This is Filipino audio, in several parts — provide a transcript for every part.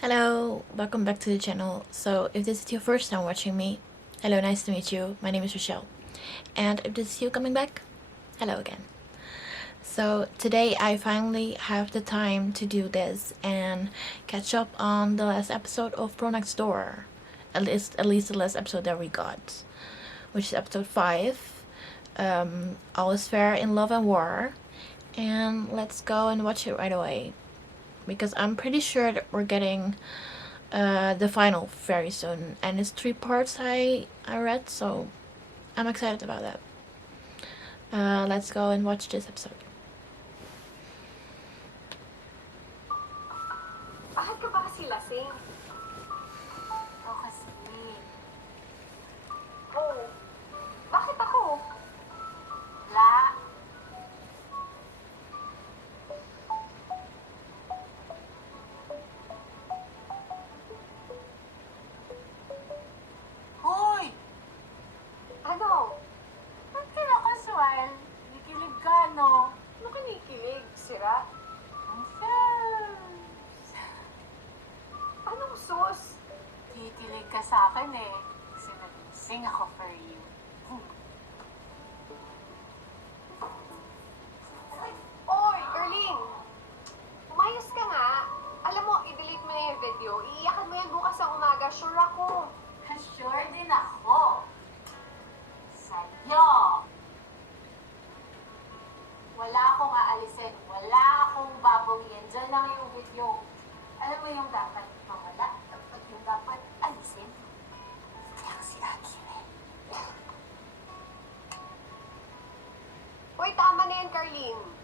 Hello, welcome back to the channel. So if this is your first time watching me, hello, nice to meet you. My name is Rochelle. And if this is you coming back, hello again. So today I finally have the time to do this and catch up on the last episode of Pro Next Door. At least the last episode that we got, which is episode 5. All is fair in love and war. And let's go and watch it right away, because I'm pretty sure that we're getting the final very soon, and it's 3 parts I read, so I'm excited about that. Let's go and watch this episode. Bakit ka ba kasi lasing? Ikaw kasi. Oh, bakit ako? La. Hoy! Ano? Ba't kinakasual? Nikilig ka, no? Ano kinikilig? Sira? Ang sus! Anong sus? Kikilig ka sa akin eh. Kasi nag-sing ako for you. Oy, Erling! Umayos ka nga. Alam mo, i-delete mo na yung video. Iiyakan mo yan bukas sa umaga. Sure ako. Sure din ako. Sa'yo. Wala akong aalisin. Wala akong babawiin. Diyan lang yung video. Alam mo yung dapat mawala? At yung dapat alisin? Kaya si Akire. Uy, tama na yan, Carlene.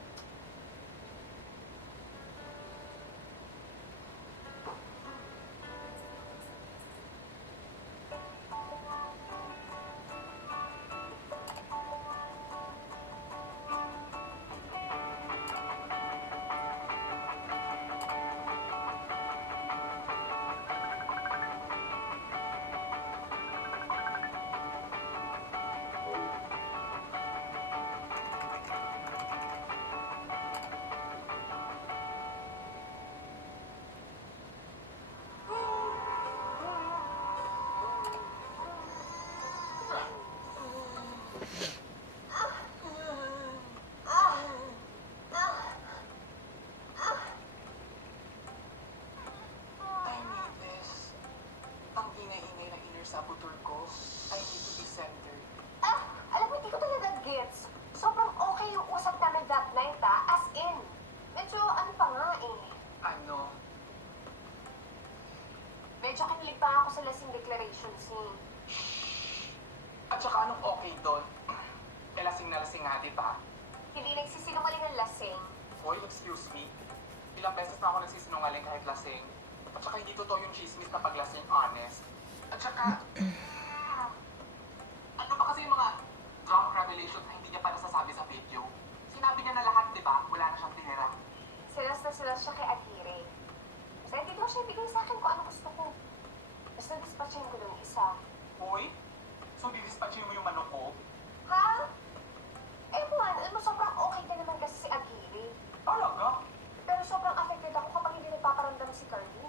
I need this. Ang ingay-ingay na inner saboteur ko. I need to be centered. Alam mo, hindi ko talaga gets. Sobrang okay yung usap namin that night, as in. Medyo ano pa nga eh. Ano? Medyo kinilig pa ako sa lasing declarations ni. At saka anong okay doon? Eh, lasing na lasing nga, di ba? Hindi nagsisinungaling ng lasing. Hoy, excuse me. Ilang beses na ako nagsisinungaling kahit lasing. At saka hindi totoo yung chismis na paglasing, honest. At saka, ano ba kasi yung mga drunk revelations na hindi niya pa nasasabi sa video? Sinabi niya na lahat, di ba? Wala na siyang tinira. Silas na silas siya kay Akire. Kasi hindi daw siya ibigay sa akin kung ano gusto ko. Tapos nag-dispatchin ko ng isa. Hoy, so didispatchin mo yung manok ko? Ha? Ewan, alam mo, sobrang okay ka naman kasi si Akire. Talaga? Pero sobrang affected ako kapag hindi nagpaparamdam si Carly.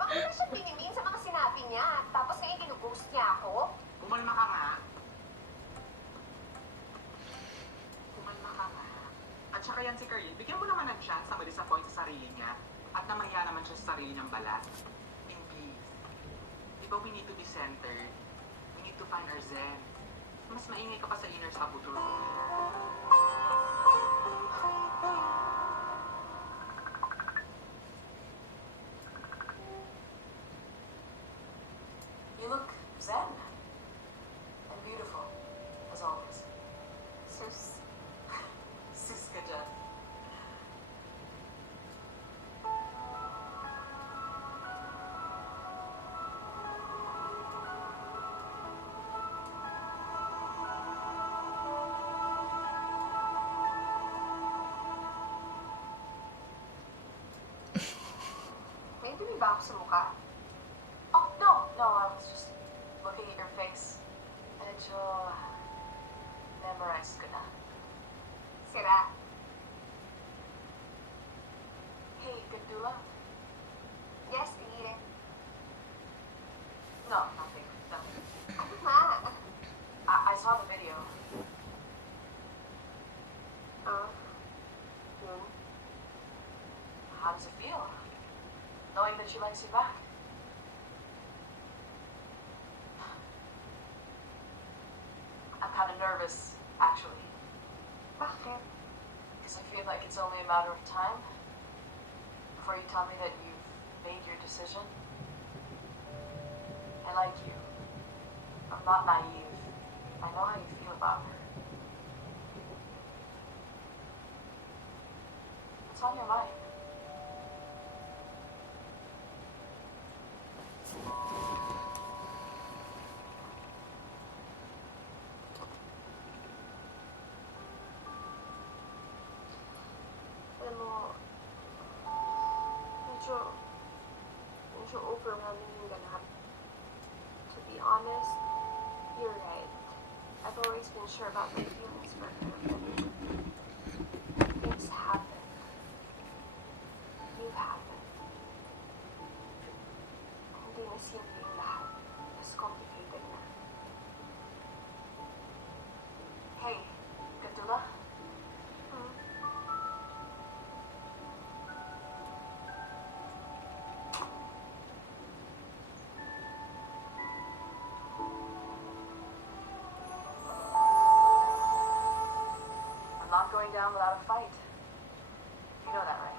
Bakit na siya pinimin sa mga sinabi niya? Tapos ngayon kinughost niya ako? Kumalma ka nga. Kumalma ka nga. At saka yan si Karin, bigyan mo naman ng chance na ma-disappoint sa sarili niya at na mahiya naman siya sa sarili niyang balat. And please, di ba we need to be centered? We need to find our zen. Mas maingay ka pa sa inner saboteur ko. You look zen and beautiful, as always. Sus. Sis ka dyan. May bili ba ako sa mukha? Oh, no, I was just looking at your face. Medyo memorized ko na. Sira. How does it feel? Knowing that she likes you back. I'm kind of nervous, actually. Bakit? Because I feel like it's only a matter of time before you tell me that you've made your decision. I like you. I'm not naive. I know how you feel about her. What's on your mind? Alam mo, medyo overwhelming yung ganap. To be honest, you're right. I've always been sure about my feelings for her, but things happen. You happen. Hindi na simple yung lahat. Mas complicated na. Hey, Gatula? Hmm? I'm not going down without a fight. You know that, right?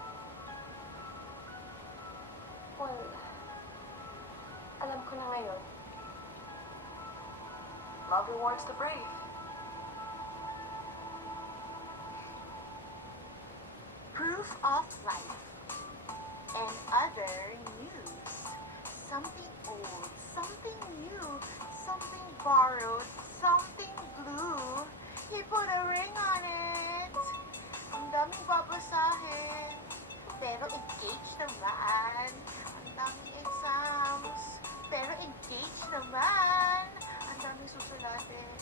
Well, alam ko na ngayon. Love rewards the brave. Proof of life and other news. Something old, something new, something borrowed, something blue. He put a ring on it. Ang daming babasahin. Pero engaged naman. Ang daming exams. Pero engaged naman. Ang daming susulatin.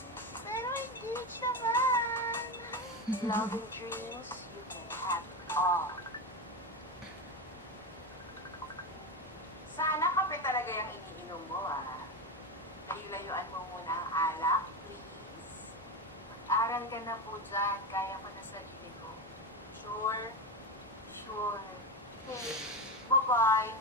Pero engaged naman. Love and dreams, you can have it all. Sana kape talaga yung iniinom mo, ah. Layo-layuan mo muna ang alak, please. Mag-aral ka na po dyan. Kaya ko na sarili ko. Sure? Sure. Okay. Bye-bye.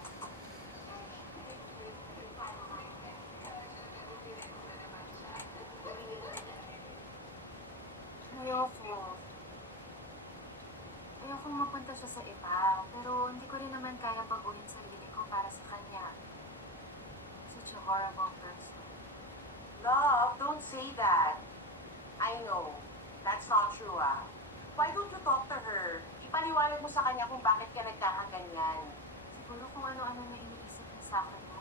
Ayoko. Ayokong mapunta siya sa iba. Pero hindi ko rin naman kaya baguhin sarili ko para sa kanya. Such a horrible person. Love, don't say that. I know. That's not true, ah. Why don't you talk to her? Ipaliwanag mo sa kanya kung bakit ka nagkakaganyan. Siguro kung ano-ano na iniisip niya sa akin, no?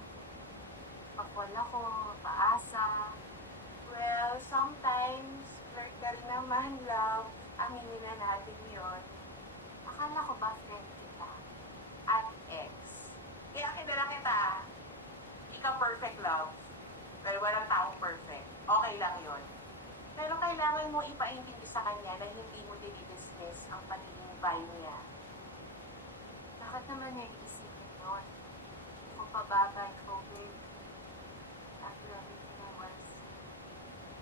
Pakwal ako, paasa. Well, sometimes, flirt ka rin naman, love. Aminin na natin yun. Akala ko ba friend kita? At ex. Kaya kinala kita. Hindi ka perfect, love. Pero walang taong perfect. Okay lang yun. Pero kailangan mo ipaintindi sa kanya na hindi mo dinidismiss ang pagiging bi niya. Bakit naman niya iisipin yun? Kung pabagay, COVID, after everything I was.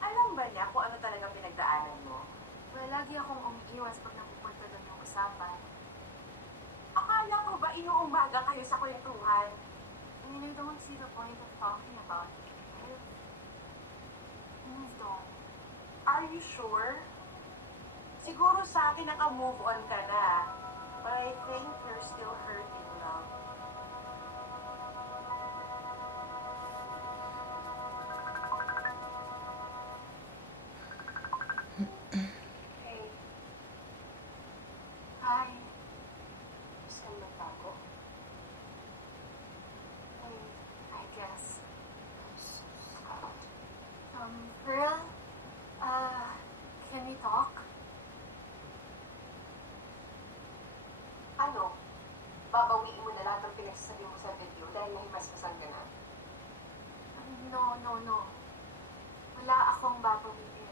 Alam ba niya kung ano talaga pinagdaanan mo? Well, lagi akong umiiwas pag napupunta doon yung usapan. Akala ko ba inuumaga kayo sa kwentuhan? I mean, I don't see the point of talking about it. I've moved on. Are you sure? Siguro sa akin naka-move on ka na. But I think you're still hurting, love. Hey. Hi. Saan nagbago? I guess. Pearl? Can we talk? Ano? Babawiin mo na lahat ng pinagsasabi mo sa video dahil nahimasmasan ka na? No. Wala akong babawiin.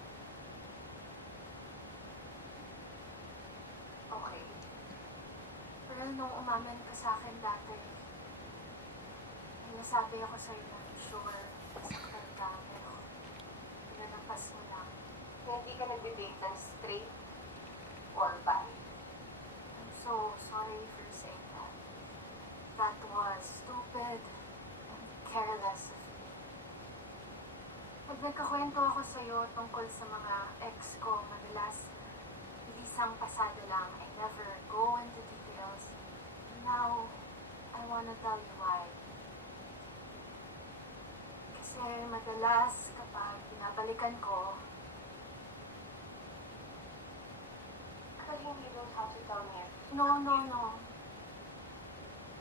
Okay. Pero nung umamin ka sa akin dati, ay nasabi ako sa'yo na sure, saktan ka, pero pinalagpas mo lang. Na hindi ka nagde-date ng straight or bi. I'm so sorry for saying that. nagkakwento ako sa'yo tungkol sa mga ex ko, madalas isang pasado lang. I never go into details. Now, I wanna tell you why. Kasi madalas kapag binabalikan ko, But you don't have to tell me. no, no, no.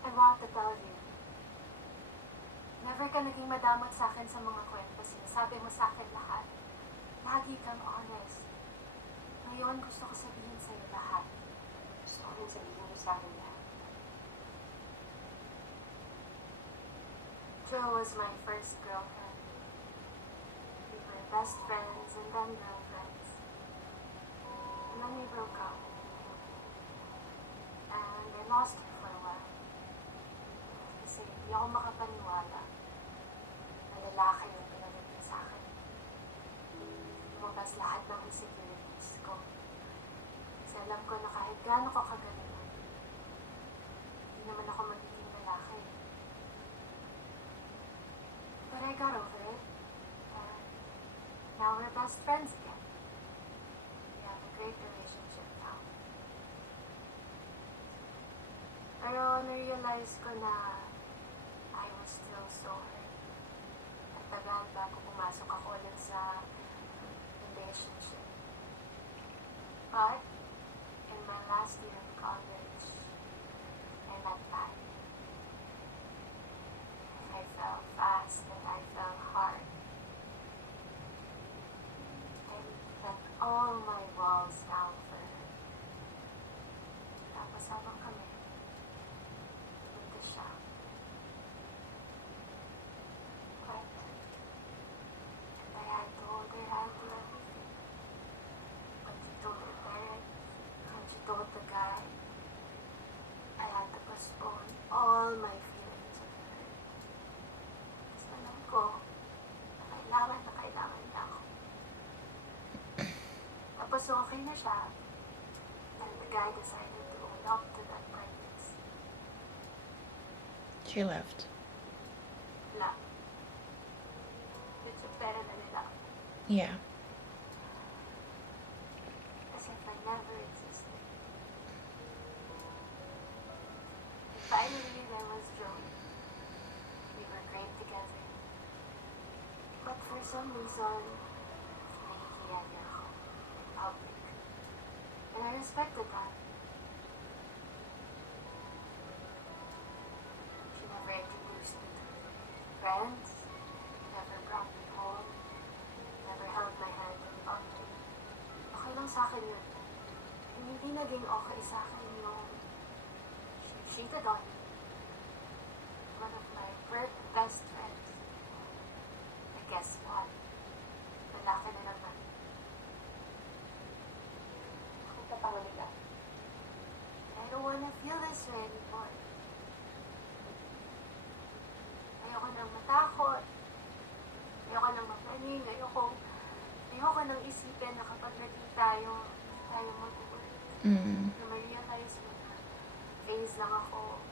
I want to tell you. Never ka naging madamot sa akin sa mga kwento. Sinasabi mo sa akin lahat. Lagi kang honest. Ngayon, gusto ko sabihin sa'yo lahat. Gusto ko rin sabihin mo sa akin lahat. Jill was my first girlfriend. We were best friends and then girlfriends. And then we broke up. And I lost her for a while. Kasi hindi ako makapaniwala na lalaki yung pinagdating sa akin. Lumabas lahat ng insecurities ko. Kasi alam ko na kahit gaano ko kagaling, hindi naman ako magiging lalaki. But I got over it. And now we're best friends again. We have a great relationship now. Pero na-realize ko na I was still so hurt. At tagal bago pumasok ako ulit sa relationship. But in my last year of college, I met Pat. I fell fast and I fell hard. I let all my walls down for her. Tapos habang kami, punta siya. But, I told her I do everything. But she told her parents, and she told the guy, I had to postpone all my feelings of her. Tapos alam ko, na kailangan niya ako. Tapos okay na siya. And the guy decided to own up to that pregnancy. She left. Wala. Medyo pera na nila. Yeah. As if I never existed. And finally, there was Joe. We were great together. But for some reason, nahihiya niya ako in public. And I respected that. She never introduced me to friends, never brought me home, never held my hand in public. Okay lang sa akin yun. And hindi naging okay sa akin yung she cheated on me. One of my best friends. And guess what? Lalaki na naman. Punta pa nila. I don't wanna feel this way anymore. Ayoko nang matakot. Ayoko nang mapaning. Ayoko nang isipin na kapag naging tayo mag-work. Na ma-realize mo na phase lang ako.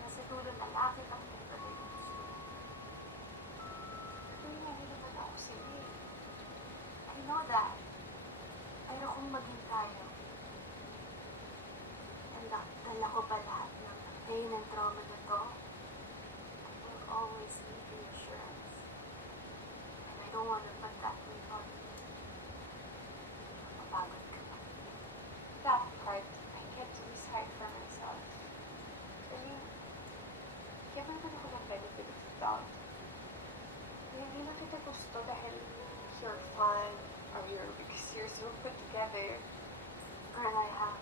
Na sa dulo lalaki lang yung talagang gusto. Pero hindi naman ako sa'yo eh. I know that. Pero kung maging tayo, dala ko pa lahat ng pain and trauma na to, I will always need reassurance. And I don't want to put that weight on you. Mapagod ka pa. That part, I kept to this hard for myself. I mean, kaya naman ako ng benefit of the doubt. Hindi na kita gusto dahil you're fun, or because you're so put together. Girl, I have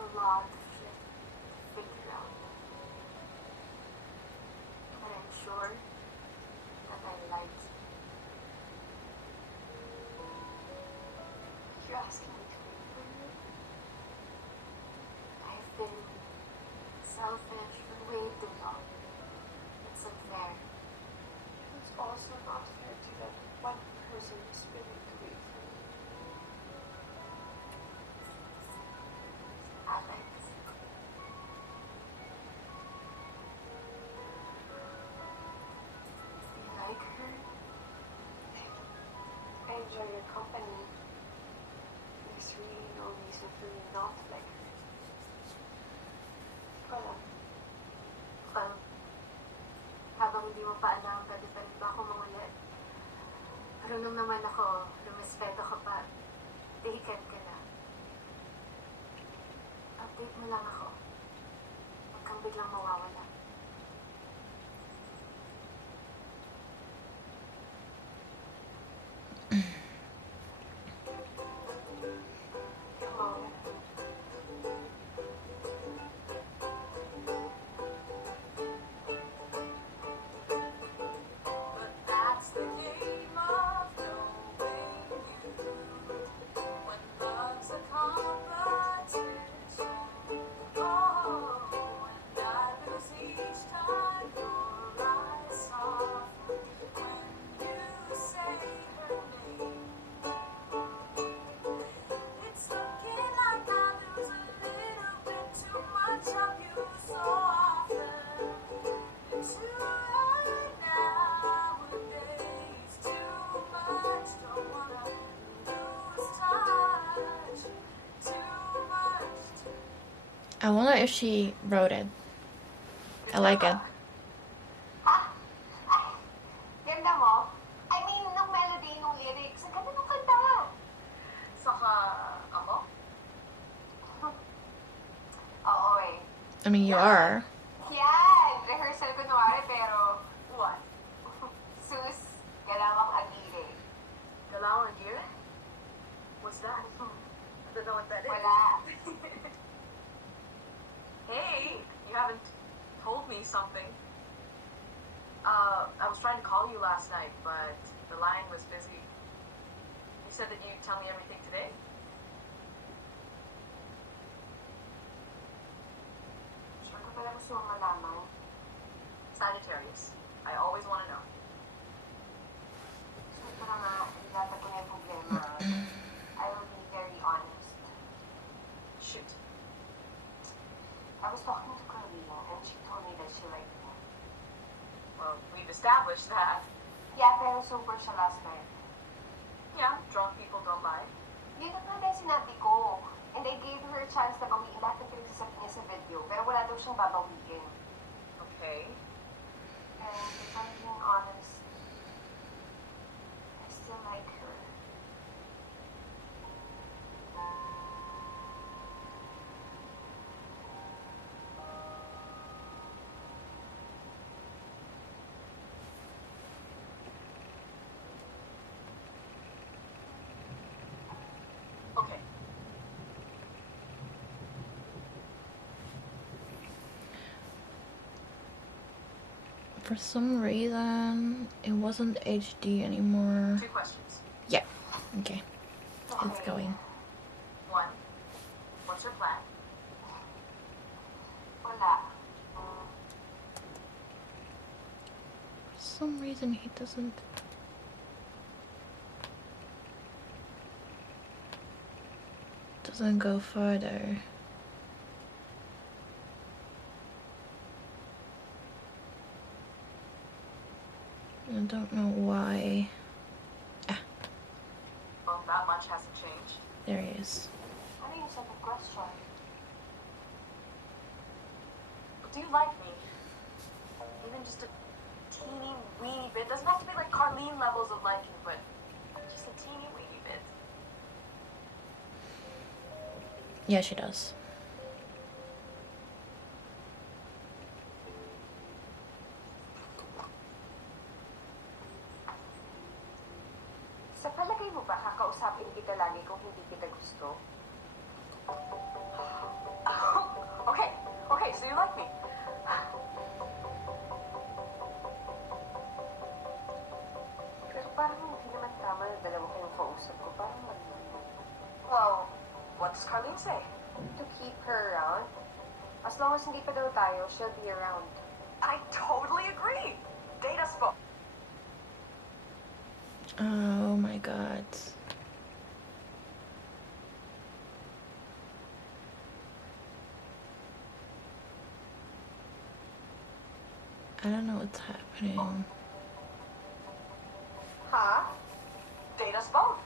a lot of shit to figure out. But I'm sure that I liked you. You're asking me to wait for you. I've been selfish for way too long. It's unfair. It's also not fair to that one person who's willing to wait for you. Alex. You like her? enjoy your company. There's really no reason for me not to like her. Ikaw lang. Habang hindi mo pa alam, pwede pa rin ba ako mangulit? Marunong naman ako, rumispeto ka pa. Tihikan ka na. Update mo lang ako. Huwag kang biglang mawawala. Come on. But that's the game of knowing you. When love's a competition. Oh, and I lose each time your eyes soften when you say her name. It's looking like I lose a little bit too much of you so often. It's too right nowadays, too much, don't wanna lose touch. Too much. I wonder if she wrote it. I like it. Ha? Ay, ganda mo. I mean, nung melody, nung lyrics, ang ganda nung kanta. Saka ako? Oo eh. I mean, you are. Yan! Rehearsal kunwari, pero What? sus, galawang agile. Galawang gear? What's that? I don't know what that is. Wala. Hey, you haven't told me something. I was trying to call you last night, but the line was busy. You said that you'd tell me everything today? Sure ko pala gusto mong malaman. Sagittarius. I always want to know. So, ito na nga, ilatag ko na yung problema. I will be very honest. Shoot. I was talking to Carlina, and she told me that she liked me. Well, we've established that. Yeah, pero sober siya last night. Yeah, drunk people don't lie. Yun ang nga dahil sinabi ko. And I gave her a chance na bawiin lahat ng pinagsasabi niya sa video, pero wala daw siyang babawiin. Okay. And if I'm being honest, I still like her. Okay. For some reason, it wasn't HD anymore. 2 questions. Yeah. Okay. It's going. 1. What's your plan? Wala. For some reason, he doesn't go further. I don't know why. Well, that much hasn't changed. There he is. Ano yung second question? Do you like me? Even just a teeny weeny bit. Doesn't have to be like Carlene levels of liking, but just a teeny weeny bit. Yeah, she does. Sa palagay mo ba, kakausapin kita lagi kung hindi kita gusto? Okay, okay, so you like me. Pero parang hindi naman tama na dalawa kayong kausap ko. Parang Well, what does Carlene say? to keep her around. As long as hindi pa daw tayo, she'll be around. I totally agree. Data spoke. Oh my god. I don't know what's happening. Ha? Data spoke.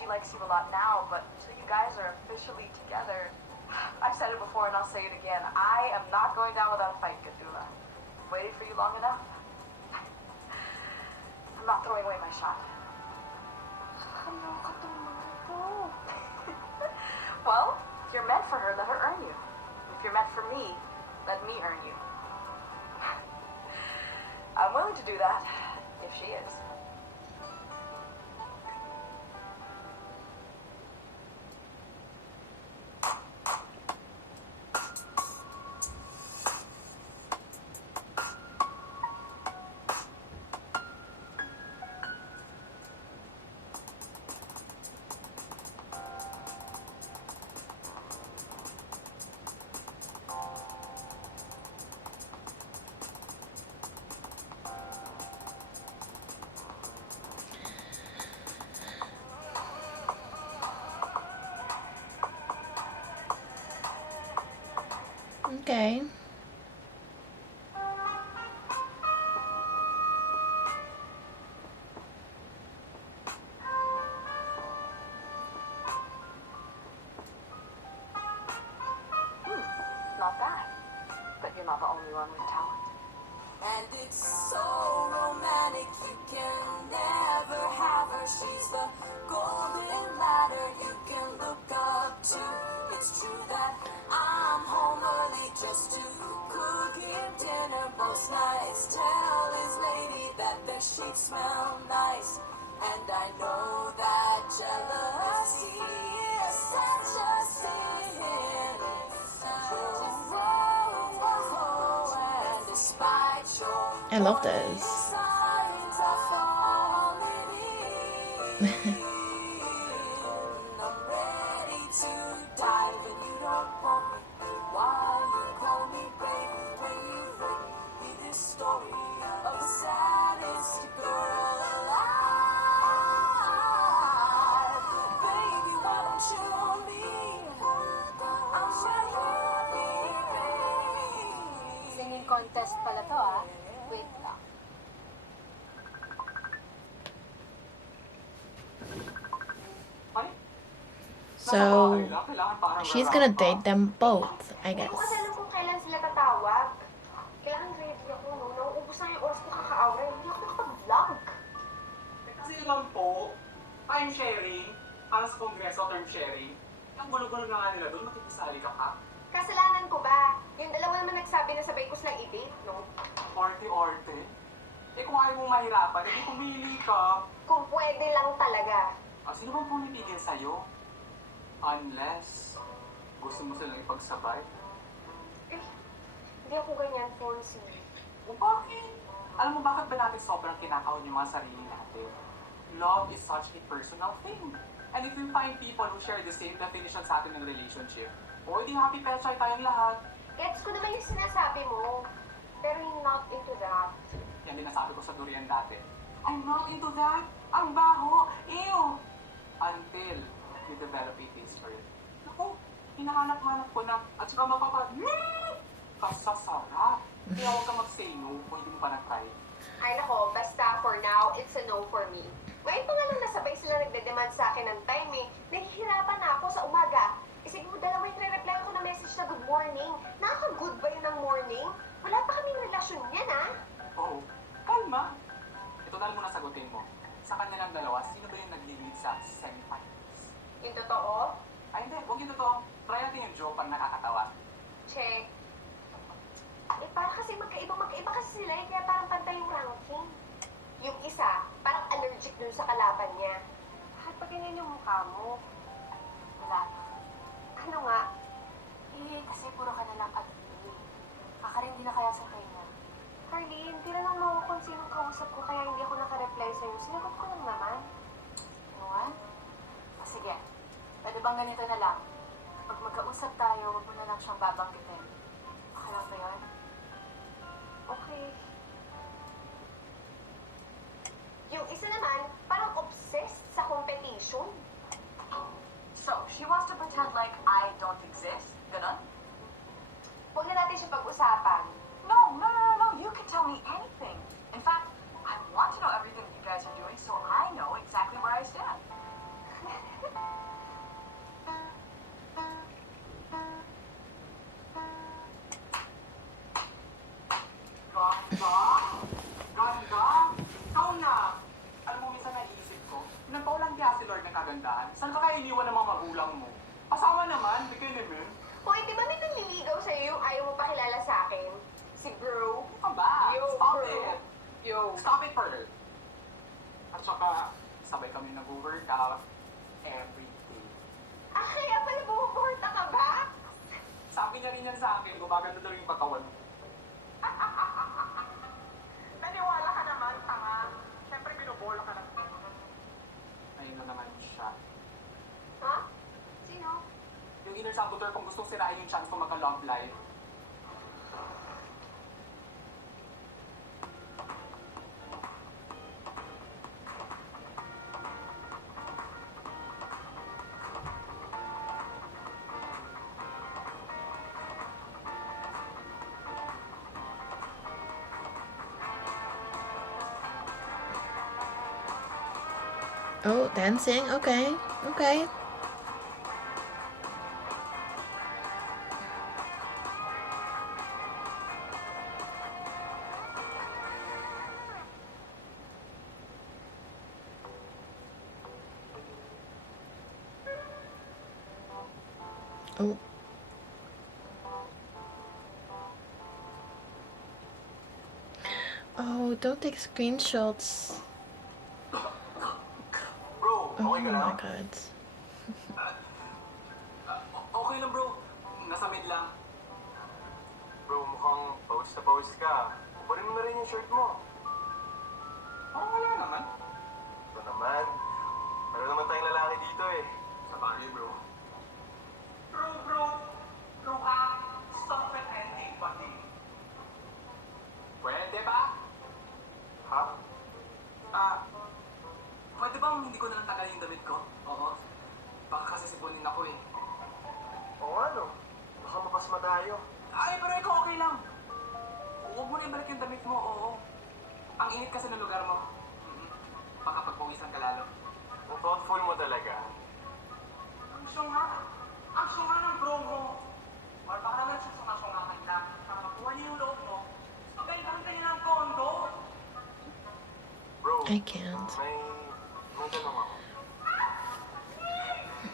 she likes you a lot now, but until you guys are officially together, I've said it before and I'll say it again. I am not going down without a fight, Gadula. Waited for you long enough. I'm not throwing away my shot. Kaloka tong mga to. Well, if you're meant for her, let her earn you. If you're meant for me, let me earn you. I'm willing to do that, if she is. Okay. Not bad. But you're not the only one with talent. And it's so romantic, you can never have her. She's the golden ladder you can look up to. It's true that I'm home early just to cook him dinner most nights. Tell his lady that their sheets smell nice. And I know that jealousy is such a sin. And despite your I love this. signs are falling in. I'm ready to dive and you don't want me. Why you call me baby when you've written me this story of the saddest girl alive. Baby, why don't you leave? I'm ready, baby. Singing contest pala to ah. Wait lang. Ay, So kailangan parang she's gonna date them both, I Hindi guess. ko kasi alam kung kailan sila tatawag. Kailangan ready ako, no? Nauubos na yung oras ko kaka-hour. Hindi ako nakapag-vlog. Kasi alam po, time sharing, para sa kongreso, term sharing, ang gulo-gulo na nga nila doon, makikisali ka pa. Kasalanan ko ba? Yung dalawa naman nagsabi na sabay ko silang i-date, no? Orte-orte. Eh kung ayaw mong mahirapan, hindi pumili ka. Kung pwede lang talaga. Ah, sino bang pumipigil sa'yo? Unless, gusto mo silang ipagsabay. Eh, hindi ako ganyan, Fonzie. O bakit? Alam mo bakit ba natin sobrang kinakaon yung mga sarili natin? Love is such a personal thing. And if we find people who share the same definition sa atin ng relationship, o di happy petchay tayong lahat. Gets ko naman yung sinasabi mo. Pero yung not into that. Yan din nasabi ko sa durian dati. I'm not into that. Ang baho. Ew. Until you develop a taste for it. Naku, hinahanap-hanap ko na. At saka kasasarap. Kaya huwag ka mag-say no kung hindi mo pa na-try. Ay nako, basta for now, it's a no for me. Ngayon pa nga lang nasabay sila nagde-demand sa akin ng time eh. Nahihirapan na ako sa umaga. Eh siguro dalawa yung re-reply ko na message na good morning. Nakaka-good ba yun ng morning? Wala pa kaming relasyon yan ah. Oo. Kalma. Ito na lang muna sagutin mo. Sa kanya ng dalawa, sino ba yung nag-lead sa semifinals? Yung totoo? Ay hindi, huwag yung totoo. Try natin yung joke pang nakakatawa. Check. Eh parang kasi magkaiba kasi sila eh, kaya parang pantay yung ranking. Yung isa, parang allergic dun sa kalaban niya. Bakit pa ganyan yung mukha mo? Wala. Ano nga? Eh, kasi puro ka na lang agree. Kakarindi na kaya sa kanya. Carlene, tinanong mo ako kung sinong kausap ko kaya hindi ako nakareply sa'yo. Sinagot ko lang naman. Ewan? O sige, pwede bang ganito na lang? Pag magkausap tayo, huwag mo na lang siyang babanggitin. Okay lang ba yun? Okay. Yung isa naman, parang obsessed sa competition. So, she wants to pretend like I don't exist? Ganon? Huwag na natin siya pag-usapan. No. You can tell me anything. In fact, I want to know everything that you guys are doing so I know exactly where I stand. ayaw mo pakilala sa akin? Si bro? Ano ba? Yo, Stop bro. it! Yo. Stop it, Pearl! At saka, sabay kami nag-workout every day. Ah, kaya pala bumuburta ka ba? Sabi niya rin yan sa akin, gumaganda daw yung katawan. Naniwala ka naman, tanga. Siyempre, binubola ka na. Ayun na naman siya. Ha? Sino? Yung inner saboteur kung gustong sirain yung chance ko magka-love life. Oh, dancing. Okay. Okay. Oh. Oh, don't take screenshots. Bro, Oh okay ka my lang? god. Okay lang, bro. Nasa mid lang. Bro, mukhang pause na pause ka. Kukunin mo na rin yung shirt mo. Oo, wala naman. Ito naman. Meron naman tayong lalaki dito eh. Sa bagay, bro. Bro ka. Stop pretending, buddy. Pwede ba? Ha? Pwede bang hindi ko na lang tagal yung damit ko? Oo. Baka kasi sipunin ako eh. Oo nga no. Baka mapasma tayo. Ay, pero ikaw okay lang. Huwag mo na ibalik yung damit mo, oo. Ang init kasi ng lugar mo. Baka pagpawisan ka lalo. Ang thoughtful mo talaga. Ang syunga. Ang syunga ng bro mo. Or baka naman siya sunga-sunga ka lang. Para makuha niyo yung loob mo. So, ganyan ka niya ng kondo. Bro, I can't. may tanong ako.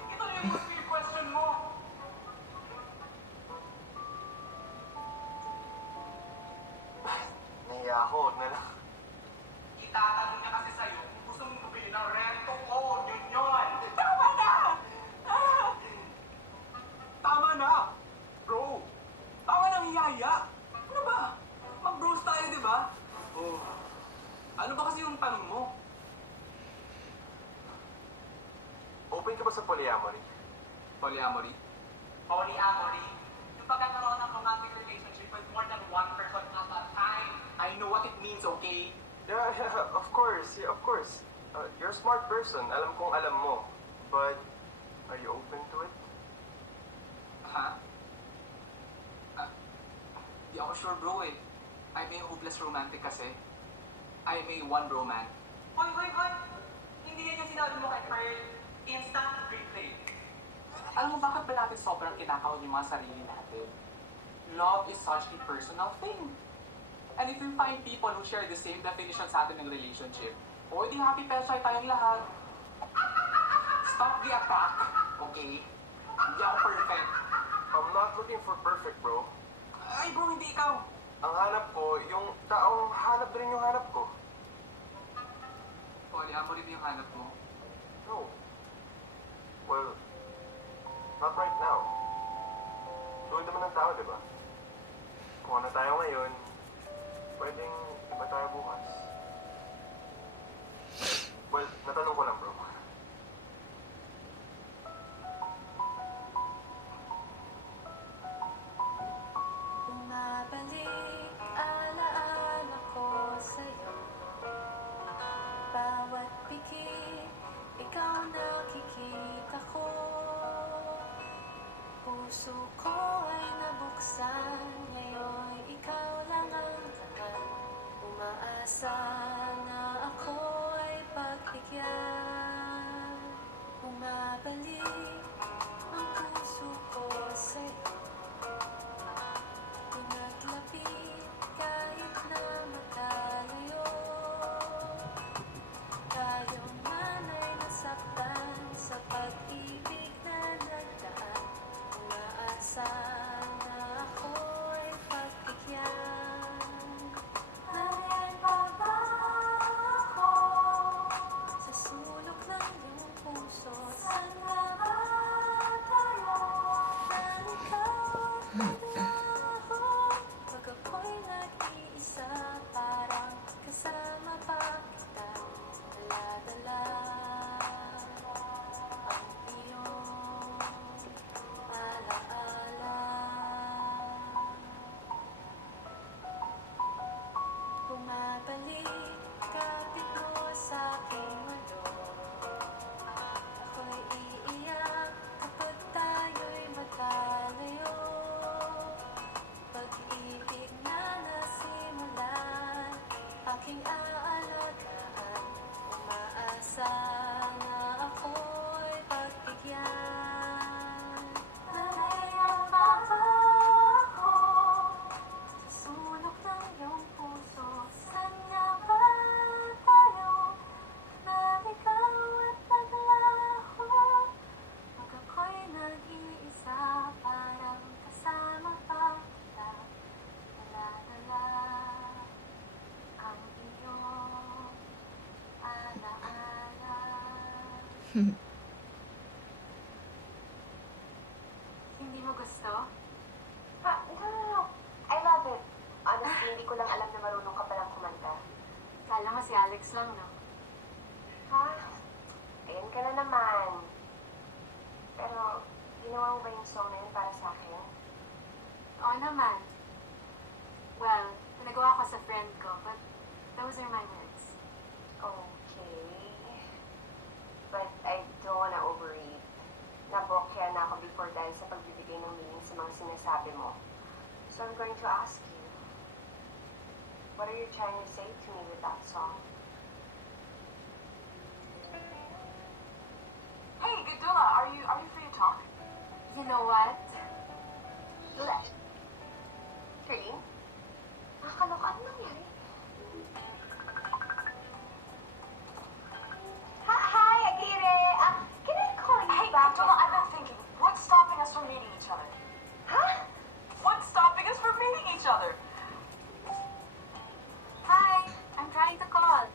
Ito yung gusto yung question mo. Nahiya ako, huwag na lang. Itatanong niya kasi sa'yo kung gusto mong bumili ng rento ko. Yun. Tama na! Tama na! Bro! Tama na hiyaya! Ano ba? Mag-bros tayo, di ba? Oh. Ano ba kasi yung tanong mo? Open ka ba sa polyamory? Polyamory? Polyamory? Yung pagkakaroon ng romantic relationship with more than one person at a time. I know what it means, okay? Yeah, of course. Yeah, of course. You're a smart person. Alam kong alam mo. But, are you open to it? Ha? Di ako sure, bro eh. I'm a hopeless romantic kasi. I'm a one bro man. Hoy! Hindi yan yung sinabi mo kay Pearl. Instant replay. Alam mo bakit ba natin sobrang kinakaon yung mga sarili natin? Love is such a personal thing. And if you find people who share the same definition sa atin ng relationship, o di happy pesay tayong lahat. Stop the attack, okay? Hindi ako perfect. I'm not looking for perfect, bro. Ay bro, hindi ikaw. Ang hanap ko, yung taong hanap rin yung hanap ko. Polyamory ba yung hanap mo? No. Well, not right now. Tulad naman ng tao, di ba? Kung ano tayo ngayon, pwedeng iba tayo bukas. Well, natanong ko lang, bro. Bumabalik alaala ko sa'yo. Bawat pikit, ikaw nakikita ko. Puso ko ay nabuksan, ngayon ikaw lang ang laman. Umaasa na ako ay pagbigyan. Bumabalik ang puso ko sa'yo. Pinaglapit kahit na magkalayo. Tayo man ay nasaktan sa pag-ibig na nagdaan. Umaasa na ako Hindi mo gusto? No. I love it. Honestly, hindi ko lang alam na marunong ka palang kumanta. Kala mo si Alex lang, no? Ha? Ayan ka na naman. Pero, ginawa mo ba yung song na yun para sa akin? Oo naman. Well, pinagawa ko sa friend ko, but those are my words. Okay. But I don't wanna overread. Nabokya na ako before dahil sa pagbibigay ng meaning sa mga sinasabi mo. So I'm going to ask you, what are you trying to say to me with that song? Hey, Gadula, are you free to talk? You know what? Dula. Charlene? Nakakaloka. Ano nangyari? Hi, Agire! Can I call you Hey, back? Gadula, I've been thinking, what's stopping us from meeting each other? Huh? What's stopping us from meeting each other? Hi! I'm trying to call.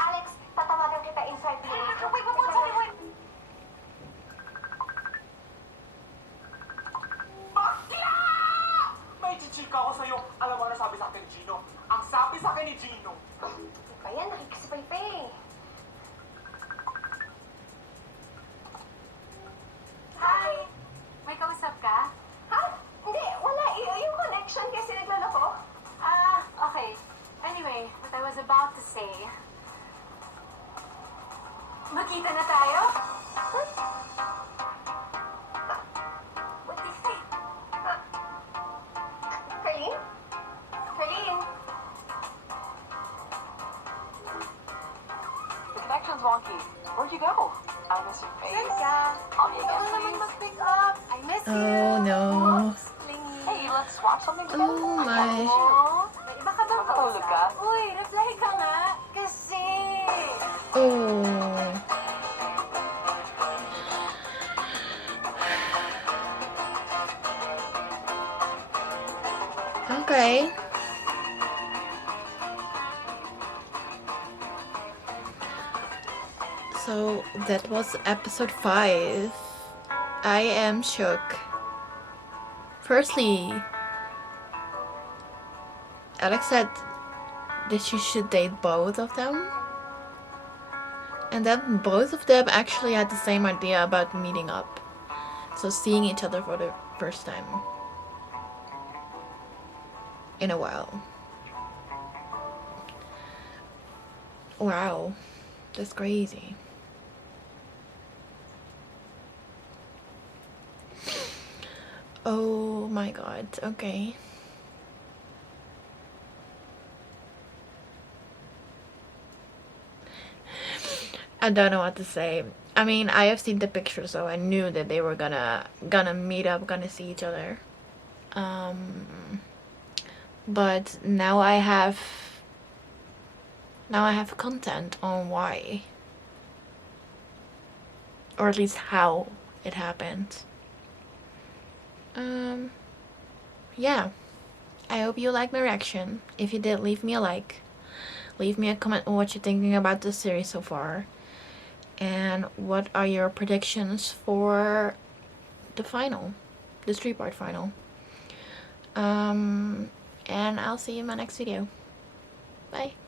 Alex, tatawagan kita in 5 minutes. Wait, one second, wait. Bakla! May chichika ako sa'yo. Alam mo ano sabi sa akin, Gino? Ang sabi sa akin ni Gino. Ano ba yan? Nakikisipay-pay. Hi! May kausap ka? Ha? Hindi, wala. Yung connection kasi naglalako. Okay. Anyway, what I was about to say... Magkita na tayo? What do you think? Carlene? Carlene? The connection's wonky. Where'd you go? I miss your face. Teka! Call me again, Ikaw naman please. mag-pick up! I miss you! Oh no. Oops, clingy. Hey, let's watch something together. Oh my. Oh, may iba ka bang Makatulog ka? Uy, reply ka nga! Kasi... Oh. Okay. So that was episode 5. I am shook. Firstly, Alex said that she should date both of them. And then both of them actually had the same idea about meeting up. So seeing each other for the first time in a while. Wow, that's crazy. Oh my god, okay. I don't know what to say. I mean, I have seen the picture, so I knew that they were gonna meet up, gonna see each other. But now I have content on why, or at least how it happened. Yeah. I hope you liked my reaction. If you did, leave me a like. Leave me a comment on what you're thinking about this series so far. And what are your predictions for the final? This 3-part final. And I'll see you in my next video. Bye.